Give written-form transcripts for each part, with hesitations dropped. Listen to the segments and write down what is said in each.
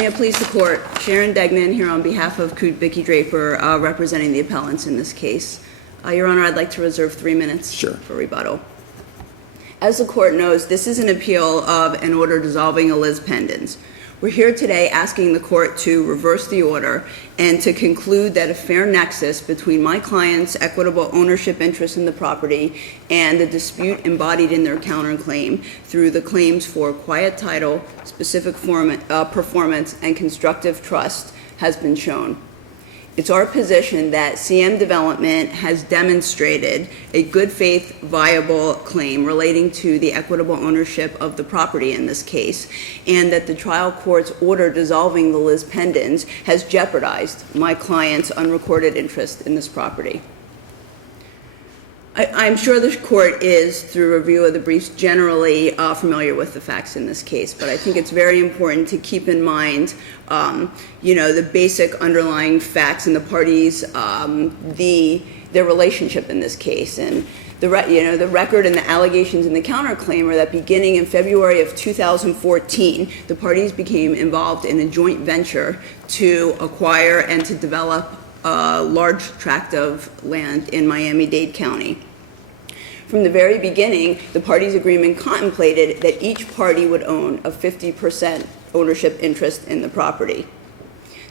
May it please the court, Sharon Degnan here on behalf of Vicky Draper, representing the appellants in this case. Your Honor, I'd like to reserve 3 minutes for rebuttal. As the court knows, this is an appeal of an order dissolving a Lis Pendens. We're here today asking the court to reverse the order and to conclude that a fair nexus between my client's equitable ownership interest in the property and the dispute embodied in their counterclaim through the claims for quiet title, specific performance, and constructive trust has been shown. It's our position that CM Development has demonstrated a good faith, viable claim relating to the equitable ownership of the property in this case, and that the trial court's order dissolving the Lis Pendens has jeopardized my client's unrecorded interest in this property. I'm sure the court is, through review of the briefs, generally familiar with the facts in this case, but I think it's very important to keep in mind, the basic underlying facts and the parties, their relationship in this case. And the record and the allegations in the counterclaim are that beginning in February of 2014, the parties became involved in a joint venture to acquire and to develop a large tract of land in Miami-Dade County. From the very beginning, the parties' agreement contemplated that each party would own a 50% ownership interest in the property.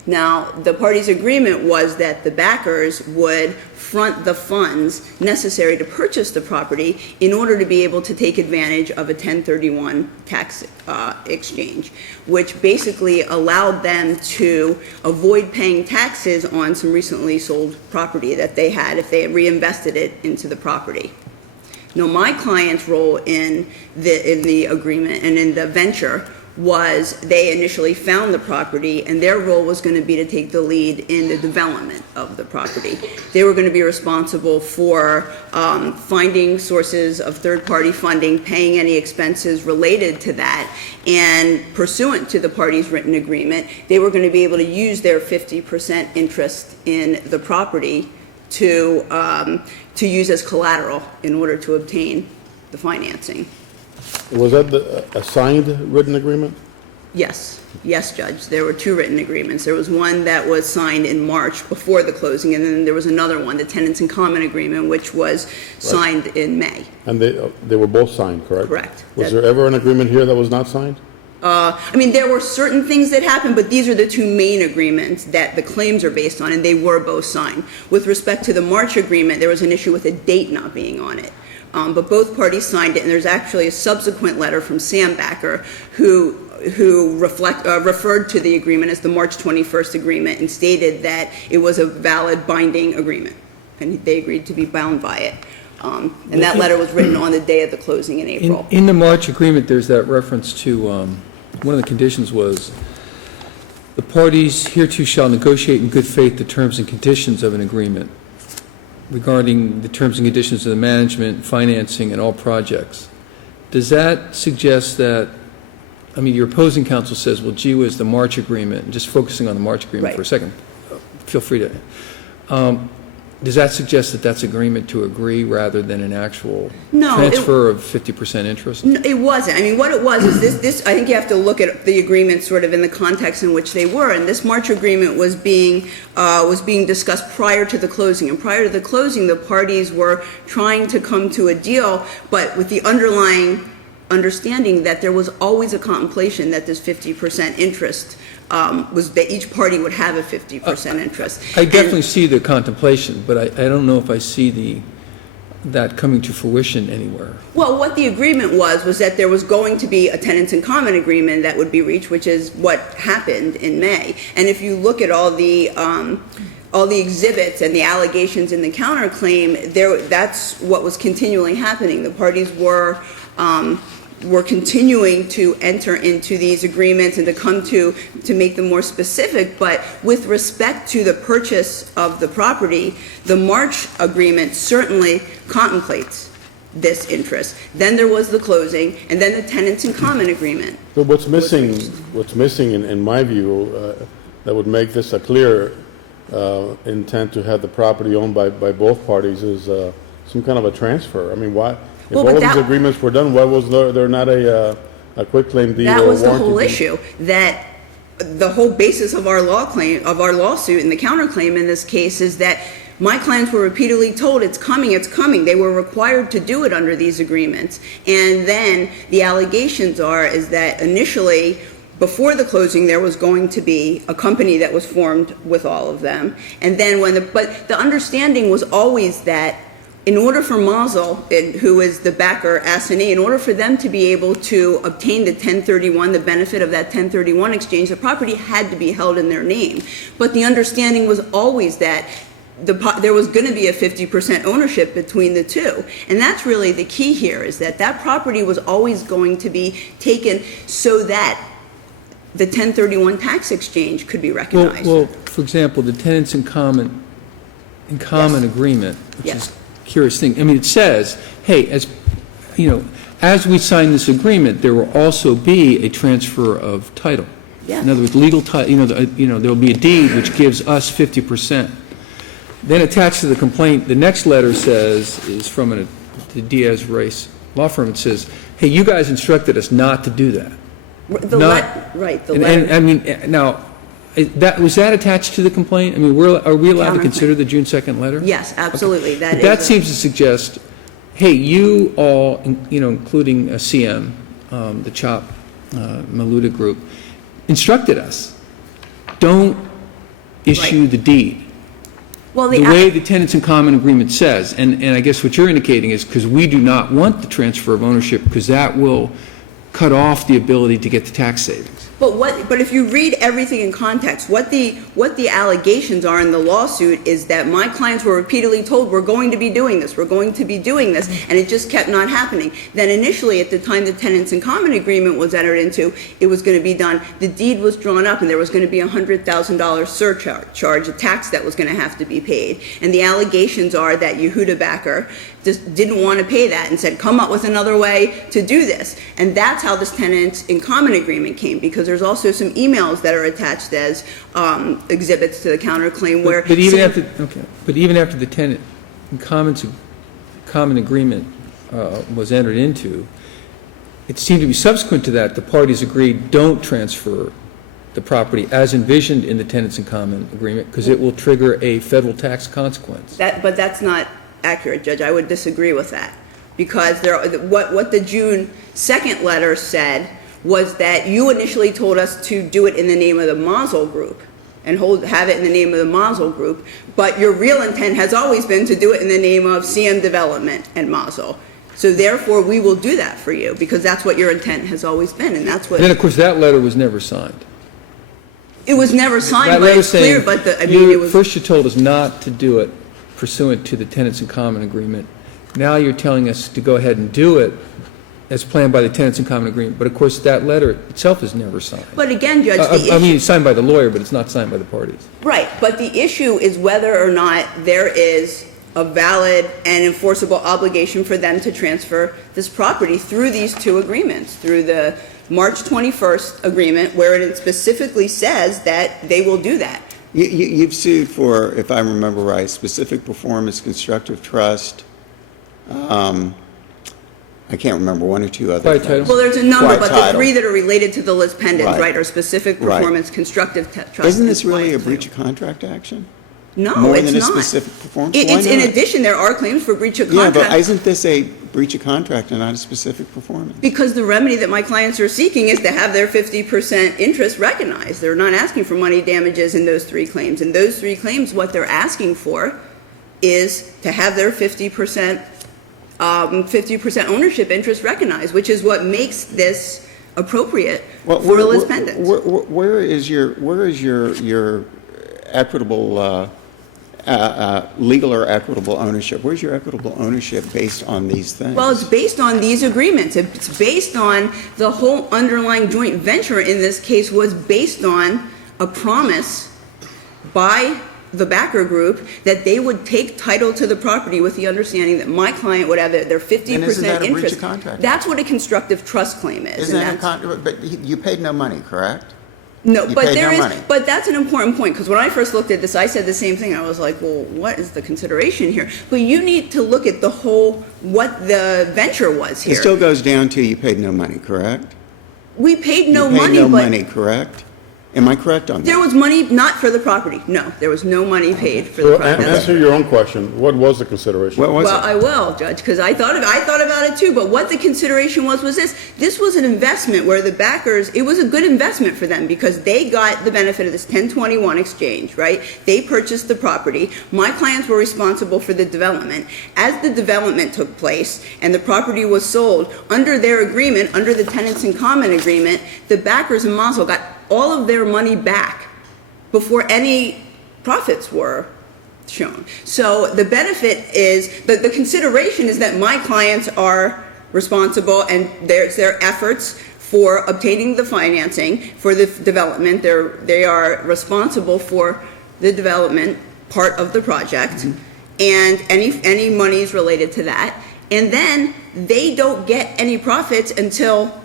Now, the parties' agreement was that the backers would front the funds necessary to purchase the property in order to be able to take advantage of a 1031 tax exchange, which basically allowed them to avoid paying taxes on some recently sold property that they had if they had reinvested it into the property. Now, my client's role in the agreement and in the venture was they initially found the property, and their role was going to be to take the lead in the development of the property. They were going to be responsible for finding sources of third-party funding, paying any expenses related to that, and pursuant to the parties' written agreement, they were going to be able to use their 50% interest in the property to use as collateral in order to obtain the financing. Was that a signed written agreement? Yes, Judge. There were 2 written agreements. There was one that was signed in March before the closing, and then there was another one, the Tenants in Common Agreement, which was signed in May. And they were both signed, correct? Correct. Was there ever an agreement here that was not signed? There were certain things that happened, but these are the 2 main agreements that the claims are based on, and they were both signed. With respect to the March agreement, there was an issue with a date not being on it. But both parties signed it, and there's actually a subsequent letter from Sam Backer who referred to the agreement as the March 21st agreement and stated that it was a valid binding agreement, and they agreed to be bound by it. And that letter was written on the day of the closing in April. In the March agreement, there's that reference to one of the conditions was the parties hereto shall negotiate in good faith the terms and conditions of an agreement regarding the terms and conditions of the management, financing, and all projects. Does that suggest that, your opposing counsel says, well, gee whiz, the March agreement, just focusing on the March agreement for a second, feel free to, does that suggest that that's agreement to agree rather than an actual transfer of 50% interest? No, it wasn't. What it was is this. I think you have to look at the agreement sort of in the context in which they were. And this March agreement was being discussed prior to the closing. And prior to the closing, the parties were trying to come to a deal, but with the underlying understanding that there was always a contemplation that this 50% interest was that each party would have a 50% interest. I definitely see the contemplation, but I don't know if I see that coming to fruition anywhere. Well, what the agreement was that there was going to be a tenants in common agreement that would be reached, which is what happened in May. And if you look at all the exhibits and the allegations in the counterclaim, that's what was continually happening. The parties were continuing to enter into these agreements and to come to make them more specific, but with respect to the purchase of the property, the March agreement certainly contemplates this interest. Then there was the closing, and then the tenants in common agreement. But what's missing in my view, that would make this a clear intent to have the property owned by both parties is some kind of a transfer. Why? If all of these agreements were done, why was there not a quitclaim deed? That or was a the whole warranty issue. That the whole basis of our lawsuit and the counterclaim in this case is that my clients were repeatedly told it's coming, it's coming. They were required to do it under these agreements. And then the allegations is that initially, before the closing, there was going to be a company that was formed with all of them. And then but the understanding was always that in order for Mazel, who is the backer assignee, in order for them to be able to obtain the 1031, the benefit of that 1031 exchange, the property had to be held in their name. But the understanding was always that there was going to be a 50% ownership between the two. And that's really the key here, is that property was always going to be taken so that the 1031 tax exchange could be recognized. Well, for example, the tenants in common Yes. agreement, which Yes. is a curious thing. I mean, it says, hey, as we sign this agreement, there will also be a transfer of title. Yeah. In other words, legal title. There will be a deed which gives us 50%. Then attached to the complaint, the next letter is from the Diaz Race law firm. It says, hey, you guys instructed us not to do that. The letter. And I mean, now, was that attached to the complaint? I mean, are we allowed to consider the June 2nd letter? Yes, absolutely. Okay. But that seems to suggest, hey, you all, including CM, the CHOP, Maluda group, instructed us, don't issue the deed. Well, the way the tenants in common agreement says, and I guess what you're indicating is because we do not want the transfer of ownership because that will cut off the ability to get the tax savings. But if you read everything in context, what the allegations are in the lawsuit is that my clients were repeatedly told, we're going to be doing this, and it just kept not happening. Then initially, at the time the tenants in common agreement was entered into, it was going to be done. The deed was drawn up, and there was going to be a $100,000 surcharge, a tax that was going to have to be paid. And the allegations are that Yehuda Backer just didn't want to pay that and said, come up with another way to do this. And that's how this tenants in common agreement came, because there's also some emails that are attached as exhibits to the counterclaim where... But even after the tenant in common agreement was entered into, it seemed to be subsequent to that, the parties agreed don't transfer the property as envisioned in the tenants in common agreement because it will trigger a federal tax consequence. But that's not accurate, Judge. I would disagree with that, because what the June 2nd letter said was that you initially told us to do it in the name of the Mazel group and have it in the name of the Mazel group, but your real intent has always been to do it in the name of CM Development and Mazel. So therefore, we will do that for you, because that's what your intent has always been, and that's what... And then, of course, that letter was never signed. It was never signed, but it's clear, but it was... First you told us not to do it pursuant to the tenants in common agreement. Now you're telling us to go ahead and do it as planned by the tenants in common agreement. But, of course, that letter itself is never signed. But again, Judge, the issue... I mean, it's signed by the lawyer, but it's not signed by the parties. Right, but the issue is whether or not there is a valid and enforceable obligation for them to transfer this property through these two agreements, through the March 21st agreement, where it specifically says that they will do that. You've sued for, if I remember right, specific performance, constructive trust. I can't remember one or two other Quiet things. title. Well, there's a number, Quiet but the title. three that are related to the Lis Pendens, Right. right, are specific Right. performance, constructive trust. Isn't this and really a quiet breach of title. contract action? No, More it's than a not. specific performance? It's Why in not? addition, there are claims for breach of Yeah, contract. but isn't this a breach of contract and not a specific performance? Because the remedy that my clients are seeking is to have their 50% interest recognized. They're not asking for money damages in those three claims. In those three claims, what they're asking for is to have their 50% ownership interest recognized, which is what makes this appropriate for Lis Pendens. Where is your equitable, legal or equitable ownership? Where's your equitable ownership based on these things? Well, it's based on these agreements. It's based on the whole underlying joint venture in this case was based on a promise by the backer group that they would take title to the property with the understanding that my client would have their 50% And isn't that a breach interest. of contract? That's what a constructive trust claim is. Isn't and that a that's- contract? But you paid no money, correct? No, You but paid there no is, money. but that's an important point, because when I first looked at this, I said the same thing. I was like, well, what is the consideration here? But you need to look at the whole, what the venture was It here. still goes down to you paid no money, correct? We paid no You paid money, no but money, correct? Am I correct on that? There was money not for the property. No, there was no money paid for the Well, property. answer your own question. What was the consideration? What was Well, it? I will, Judge, because I thought about it too. But what the consideration was this: this was an investment where the backers, it was a good investment for them because they got the benefit of this 1021 exchange, right? They purchased the property. My clients were responsible for the development. As the development took place and the property was sold under their agreement, under the tenants in common agreement, the backers in Mazel got all of their money back before any profits were shown. So the benefit is, the consideration is that my clients are responsible and there's their efforts for obtaining the financing for the development. They are responsible for the development part of the project and any monies related to that. And then they don't get any profits until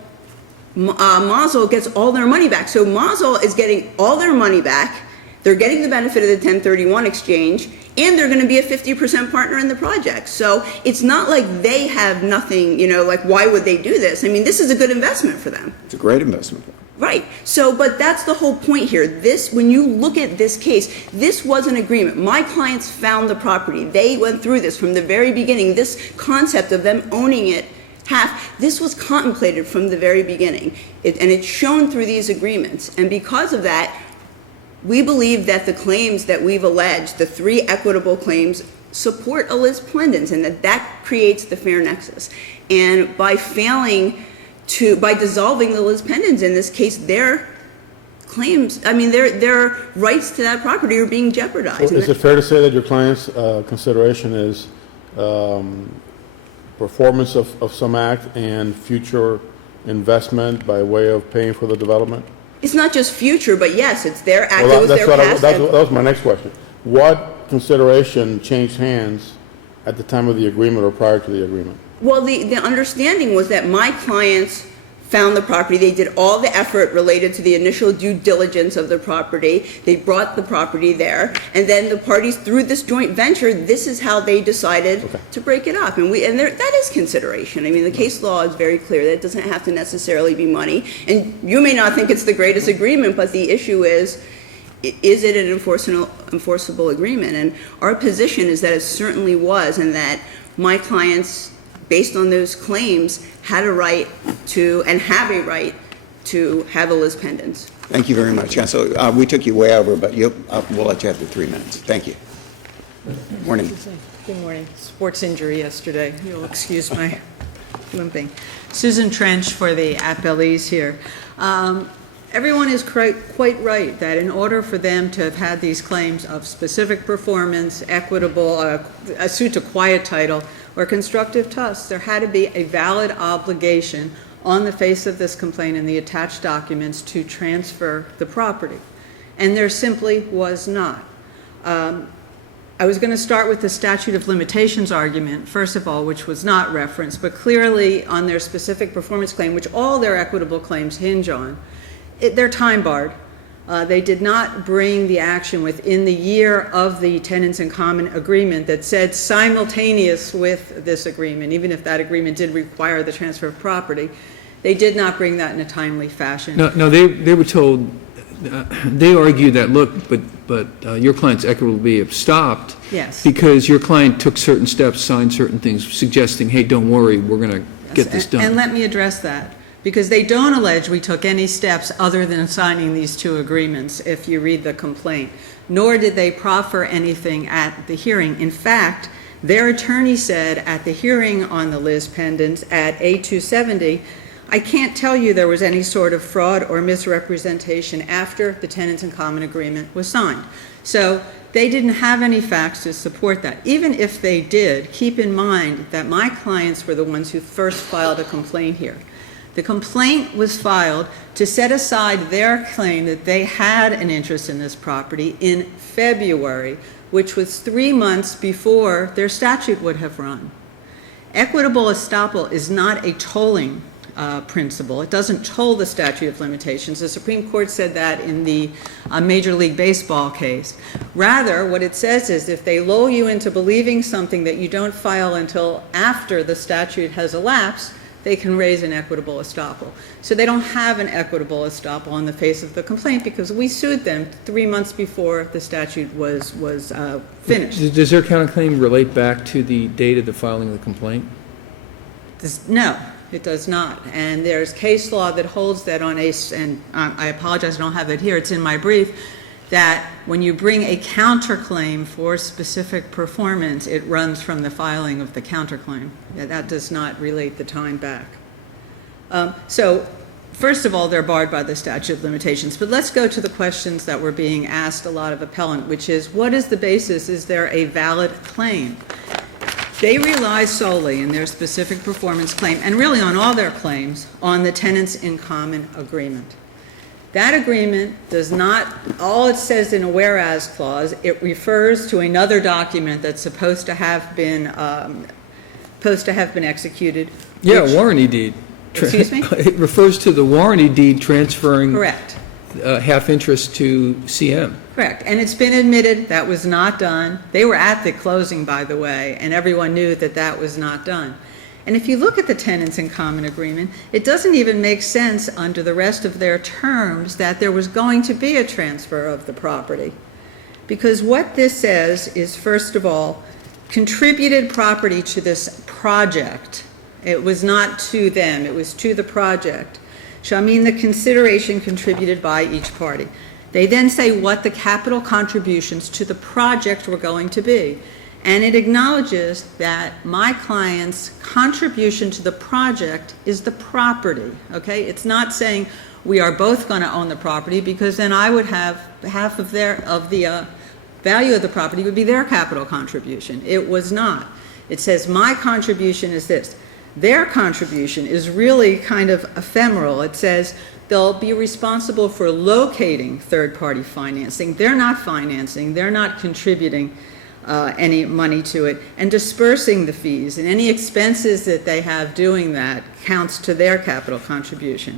Mazel gets all their money back. So Mazel is getting all their money back. They're getting the benefit of the 1031 exchange, and they're going to be a 50% partner in the project. So it's not like they have nothing, like why would they do this? I mean, this is a good investment for them. It's a great investment. Right. So, but that's the whole point here. When you look at this case, this was an agreement. My clients found the property. They went through this from the very beginning. This concept of them owning it this was contemplated from the very beginning, and it's shown through these agreements. And because of that, we believe that the claims that we've alleged, the 3 equitable claims, support a Lis Pendens, and that creates the fair nexus. And by dissolving the Lis Pendens in this case, their claims, their rights to that property are being jeopardized. So is it fair to say that your client's consideration is performance of some act and future investment by way of paying for the development? It's not just future, but yes, it's their act. Well, It was their past. that was my next question. What consideration changed hands at the time of the agreement or prior to the agreement? Well, the understanding was that my clients found the property. They did all the effort related to the initial due diligence of the property. They brought the property there. And then the parties, through this joint venture, this is how they decided to break it up. And that is consideration. I mean, the case law is very clear. That it doesn't have to necessarily be money. And you may not think it's the greatest agreement, but the issue is it an enforceable agreement? And our position is that it certainly was, and that my clients, based on those claims, had a right to, and have a right to, have a Lis Pendens. Thank you very much. Yeah, so we took you way over, but we'll let you have the 3 minutes. Thank you. Morning. Good morning. Sports injury yesterday. You'll excuse my limping. Susan Trench for the appellees here. Everyone is quite right that in order for them to have had these claims of specific performance, equitable, a suit to quiet title, or constructive trust, there had to be a valid obligation on the face of this complaint and the attached documents to transfer the property. And there simply was not. I was going to start with the statute of limitations argument, first of all, which was not referenced, but clearly on their specific performance claim, which all their equitable claims hinge on, they're time barred. They did not bring the action within the year of the tenants in common agreement that said simultaneous with this agreement, even if that agreement did require the transfer of property. They did not bring that in a timely fashion. No, they were told, they argued that, look, but your client's equitable will be stopped. Yes. Because your client took certain steps, signed certain things, suggesting, hey, don't worry, we're going to get this done. And let me address that. Because they don't allege we took any steps other than signing these 2 agreements, if you read the complaint. Nor did they proffer anything at the hearing. In fact, their attorney said at the hearing on the Lis Pendens at A270, I can't tell you there was any sort of fraud or misrepresentation after the tenants in common agreement was signed. So they didn't have any facts to support that. Even if they did, keep in mind that my clients were the ones who first filed a complaint here. The complaint was filed to set aside their claim that they had an interest in this property in February, which was 3 months before their statute would have run. Equitable estoppel is not a tolling principle. It doesn't toll the statute of limitations. The Supreme Court said that in the Major League Baseball case. Rather, what it says is if they lull you into believing something that you don't file until after the statute has elapsed, they can raise an equitable estoppel. So they don't have an equitable estoppel on the face of the complaint because we sued them 3 months before the statute was finished. Does their counterclaim relate back to the date of the filing of the complaint? No, it does not. And there's case law that holds that and I apologize, I don't have it here, it's in my brief, that when you bring a counterclaim for specific performance, it runs from the filing of the counterclaim. That does not relate the time back. So, first of all, they're barred by the statute of limitations. But let's go to the questions that were being asked a lot of appellant, which is, what is the basis? Is there a valid claim? They rely solely in their specific performance claim, and really on all their claims, on the tenants in common agreement. That agreement does not, all it says in a whereas clause, it refers to another document that's supposed to have been executed. Yeah, which- warranty deed. Excuse me? It refers to the warranty deed transferring Correct. half interest to CM. Correct, and it's been admitted that was not done. They were at the closing, by the way, and everyone knew that that was not done. And if you look at the tenants in common agreement, it doesn't even make sense under the rest of their terms that there was going to be a transfer of the property. Because what this says is, first of all, contributed property to this project. It was not to them, it was to the project. Shall mean the consideration contributed by each party. They then say what the capital contributions to the project were going to be. And it acknowledges that my client's contribution to the project is the property, okay? It's not saying we are both going to own the property, because then I would have half of the value of the property would be their capital contribution. It was not. It says my contribution is this. Their contribution is really kind of ephemeral. It says they'll be responsible for locating third-party financing. They're not financing. They're not contributing any money to it, and dispersing the fees, and any expenses that they have doing that counts to their capital contribution.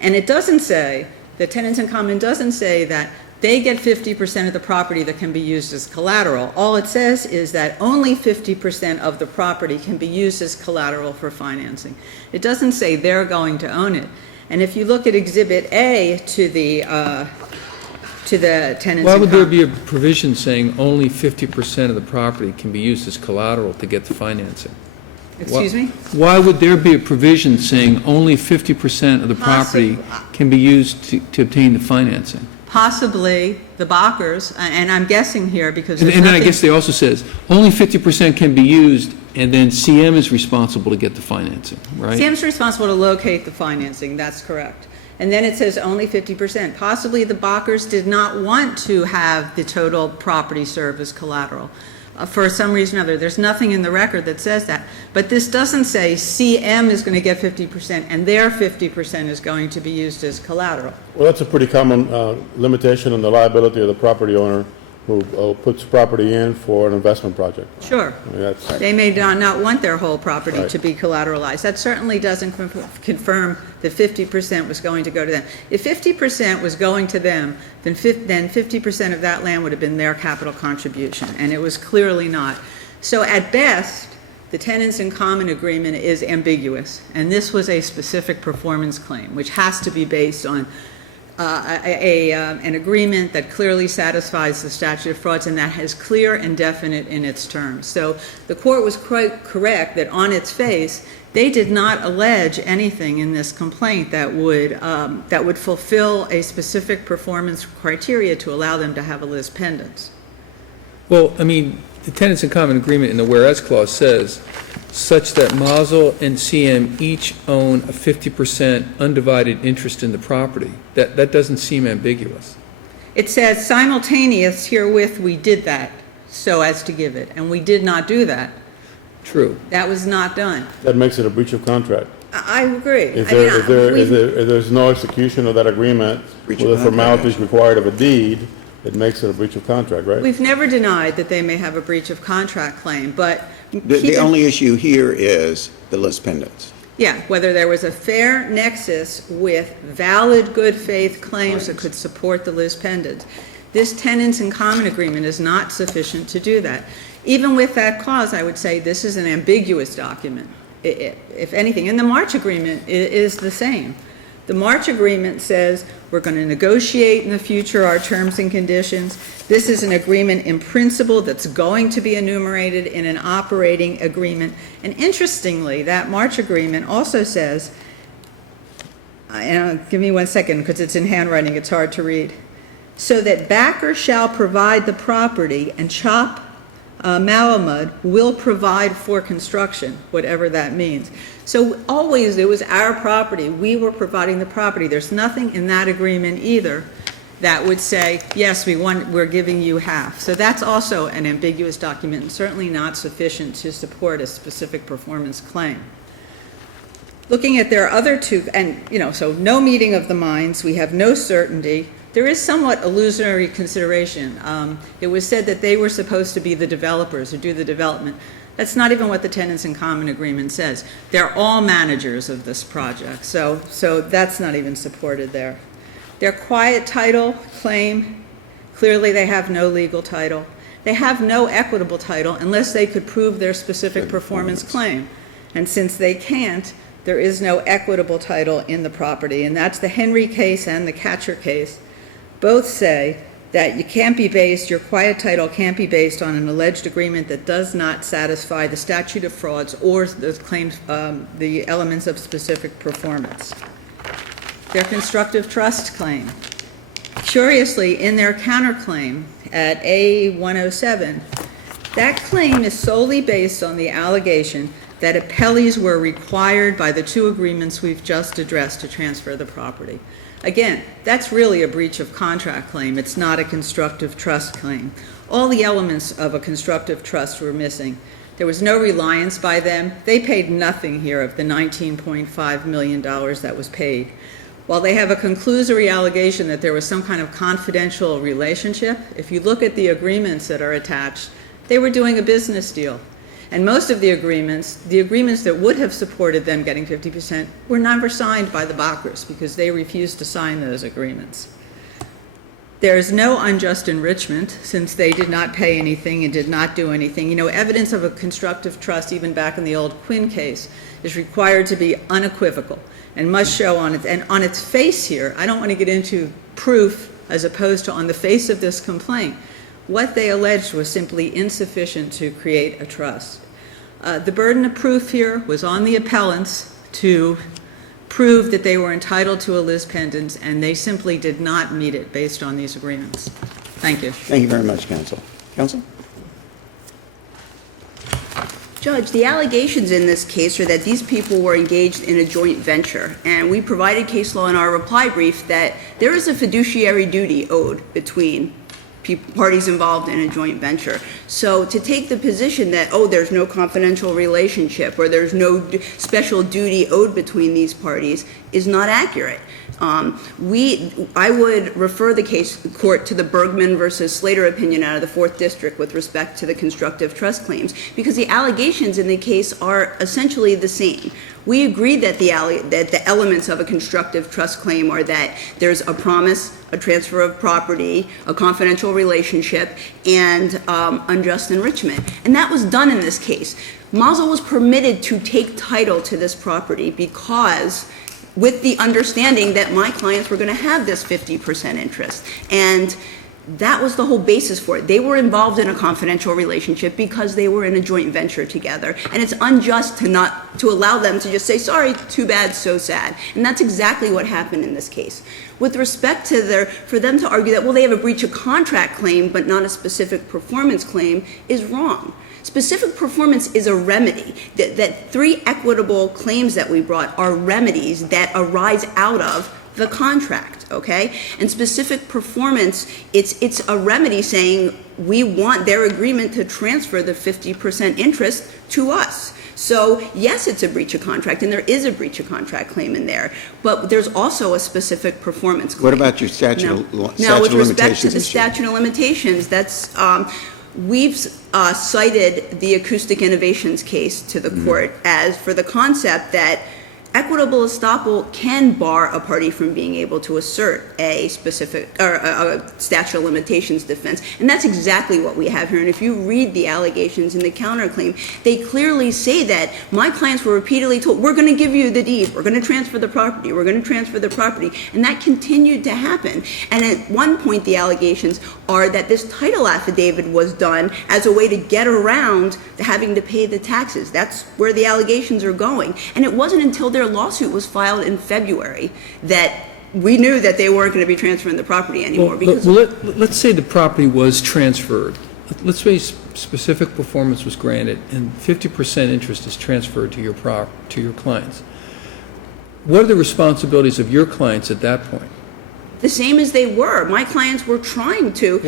And it doesn't say, the tenants in common doesn't say that they get 50% of the property that can be used as collateral. All it says is that only 50% of the property can be used as collateral for financing. It doesn't say they're going to own it. And if you look at Exhibit A to the tenants in Why would there common. be a provision saying only 50% of the property can be used as collateral to get the financing? Excuse me? Why would there be a provision saying only 50% of the property can be used to obtain the financing? Possibly the Bachers, and I'm guessing here because And there's then I nothing- guess they also says only 50% can be used, and then CM is responsible to get the financing, right? CM's responsible to locate the financing, that's correct. And then it says only 50%. Possibly the Bachers did not want to have the total property serve as collateral for some reason or other. There's nothing in the record that says that. But this doesn't say CM is going to get 50% and their 50% is going to be used as collateral. Well, that's a pretty common limitation on the liability of the property owner who puts property in for an investment project. Sure. I mean, that's, They may not want their whole property Right. to be collateralized. That certainly doesn't confirm that 50% was going to go to them. If 50% was going to them, then 50% of that land would have been their capital contribution, and it was clearly not. So at best, the tenants in common agreement is ambiguous, and this was a specific performance claim, which has to be based on an agreement that clearly satisfies the statute of frauds and that is clear and definite in its terms. So the court was quite correct that on its face, they did not allege anything in this complaint that would fulfill a specific performance criteria to allow them to have a Lis Pendens. Well, I mean, the tenants in common agreement in the whereas clause says such that Mazel and CM each own a 50% undivided interest in the property. That doesn't seem ambiguous. It says simultaneous herewith we did that so as to give it, and we did not do that. True. That was not done. that makes it a breach of contract. I agree. If I mean, if there's no execution of that agreement Breach with of the contract, formalities actually. required of a deed, it makes it a breach of contract, right? We've never denied that they may have a breach of contract claim, but The only issue here is the Lis Pendens. yeah, whether there was a fair nexus with valid good faith claims that could support the Lis Pendens. This tenants in common agreement is not sufficient to do that. Even with that clause, I would say this is an ambiguous document. if anything. And the March agreement is the same. The March agreement says we're going to negotiate in the future our terms and conditions. This is an agreement in principle that's going to be enumerated in an operating agreement. And interestingly, that March agreement also says, give me 1 second because it's in handwriting, it's hard to read, so that backer shall provide the property and CHOP Malamud will provide for construction, whatever that means. So always it was our property. We were providing the property. There's nothing in that agreement either that would say, yes, we're giving you half. So that's also an ambiguous document and certainly not sufficient to support a specific performance claim. Looking at their other two, and so no meeting of the minds, we have no certainty. There is somewhat illusory consideration. It was said that they were supposed to be the developers or do the development. That's not even what the tenants in common agreement says. They're all managers of this project, so that's not even supported there. Their quiet title claim, clearly they have no legal title. They have no equitable title unless they could prove their specific performance claim. And since they can't, there is no equitable title in the property. And that's the Henry case and the Catcher case. Both say that your quiet title can't be based on an alleged agreement that does not satisfy the statute of frauds or the claims, the elements of specific performance. Their constructive trust claim. Curiously, in their counterclaim at A107, that claim is solely based on the allegation that appellees were required by the two agreements we've just addressed to transfer the property. Again, that's really a breach of contract claim. It's not a constructive trust claim. All the elements of a constructive trust were missing. There was no reliance by them. They paid nothing here of the $19.5 million that was paid. While they have a conclusory allegation that there was some kind of confidential relationship, if you look at the agreements that are attached, they were doing a business deal. And most of the agreements that would have supported them getting 50% were never signed by the Backers because they refused to sign those agreements. There is no unjust enrichment since they did not pay anything and did not do anything. Evidence of a constructive trust, even back in the old Quinn case, is required to be unequivocal and must show on its face here. I don't want to get into proof as opposed to on the face of this complaint. What they alleged was simply insufficient to create a trust. The burden of proof here was on the appellants to prove that they were entitled to a Lis Pendens, and they simply did not meet it based on these agreements. Thank you. Thank you very much, counsel. Counsel? Judge, the allegations in this case are that these people were engaged in a joint venture, and we provided case law in our reply brief that there is a fiduciary duty owed between parties involved in a joint venture. So to take the position that, there's no confidential relationship or there's no special duty owed between these parties is not accurate. I would refer the court to the Bergman versus Slater opinion out of the 4th District with respect to the constructive trust claims, because the allegations in the case are essentially the same. We agree that the elements of a constructive trust claim are that there's a promise, a transfer of property, a confidential relationship, and unjust enrichment. And that was done in this case. Mazel was permitted to take title to this property because with the understanding that my clients were going to have this 50% interest. And that was the whole basis for it. They were involved in a confidential relationship because they were in a joint venture together. And it's unjust to allow them to just say, sorry, too bad, so sad. And that's exactly what happened in this case. With respect to for them to argue that, they have a breach of contract claim but not a specific performance claim is wrong. Specific performance is a remedy. That 3 equitable claims that we brought are remedies that arise out of the contract, okay? And specific performance, it's a remedy saying we want their agreement to transfer the 50% interest to us. So yes, it's a breach of contract, and there is a breach of contract claim in there, but there's also a specific performance claim. What about your statute of limitations? Now, with respect to the statute of limitations, that's we've cited the Acoustic Innovations case to the court as for the concept that equitable estoppel can bar a party from being able to assert a specific, or a statute of limitations defense. And that's exactly what we have here. And if you read the allegations in the counterclaim, they clearly say that my clients were repeatedly told, we're going to give you the deed, we're going to transfer the property, we're going to transfer the property. And that continued to happen. And at one point, the allegations are that this title affidavit was done as a way to get around having to pay the taxes. That's where the allegations are going. And it wasn't until their lawsuit was filed in February that we knew that they weren't going to be transferring the property anymore. Let's say the property was transferred. Let's say specific performance was granted and 50% interest is transferred to your clients. What are the responsibilities of your clients at that point? The same as they were. My clients were trying to,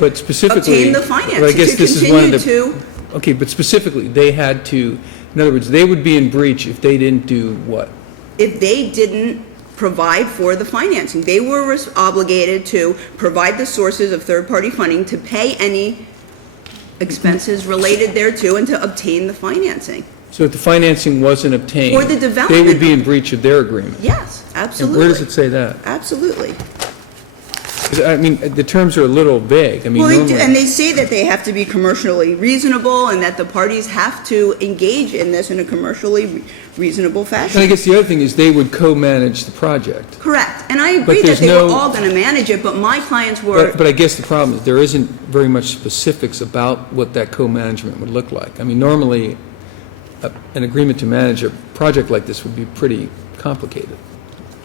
but specifically, obtain the financing, but I guess to this is continue one of the, to. Okay, but specifically, they had to, in other words, they would be in breach if they didn't do what? If they didn't provide for the financing. They were obligated to provide the sources of third-party funding to pay any expenses related thereto and to obtain the financing. So if the financing wasn't obtained, For the development they would be in breach of their agreement. Yes, absolutely. And where does it say that? Absolutely. 'Cause, I mean, the terms are a little vague. I mean, Well, normally, and they say that they have to be commercially reasonable and that the parties have to engage in this in a commercially reasonable and fashion. I guess the other thing is they would co-manage the project. Correct. And I agree that there's they no- were all going to manage it, but my clients were. But I guess the problem is there isn't very much specifics about what that co-management would look like. I mean, normally, an agreement to manage a project like this would be pretty complicated.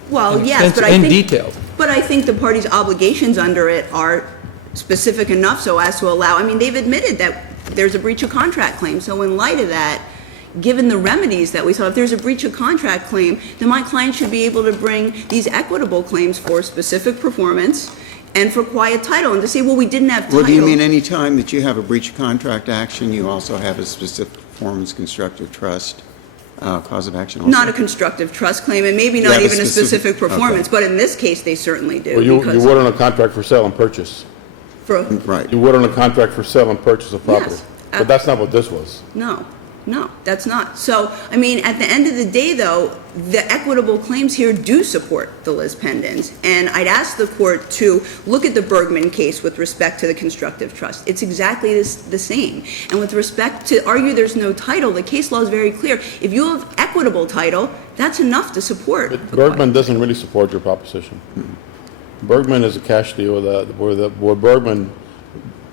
Well, and yes, but I and think. detailed. But I think the parties' obligations under it are specific enough so as to allow, I mean, they've admitted that there's a breach of contract claim. So in light of that, given the remedies that we saw, if there's a breach of contract claim, then my client should be able to bring these equitable claims for specific performance and for quiet title, and to say, well, we didn't have title. Well, do you mean any time that you have a breach of contract action, you also have a specific performance constructive trust cause of action also? Not a constructive trust claim, and maybe You not have a even a specific- specific performance, okay. but in this case, they certainly do. Well, you because would on a contract for sale and purchase. for- Right. You would on a contract for sale and purchase of property. Yes. But that's not what this was. No, that's not. So, I mean, at the end of the day, though, the equitable claims here do support the Lis Pendens. And I'd ask the court to look at the Bergman case with respect to the constructive trust. It's exactly the same. And with respect to argue there's no title, the case law is very clear. If you have equitable title, that's enough to support. But the Bergman doesn't really support your proposition. Bergman is a cash deal where Bergman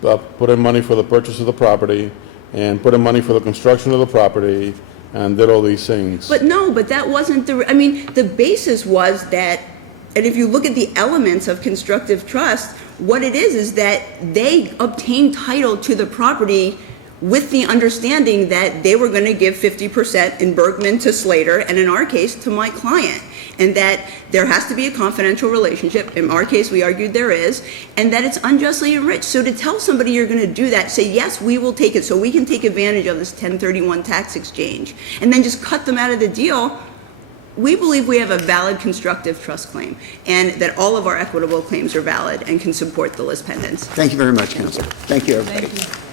put in money for the purchase of the property and put in money for the construction of the property and did all these things. But no, but that wasn't the, I mean, the basis was that, and if you look at the elements of constructive trust, what it is that they obtained title to the property with the understanding that they were going to give 50% in Bergman to Slater, and in our case, to my client. And that there has to be a confidential relationship. In our case, we argued there is, and that it's unjustly enriched. So to tell somebody you're going to do that, say, yes, we will take it so we can take advantage of this 1031 tax exchange, and then just cut them out of the deal, we believe we have a valid constructive trust claim, and that all of our equitable claims are valid and can support the Lis Pendens. Thank you very much, Counsel. Thank you, everybody. Thank you.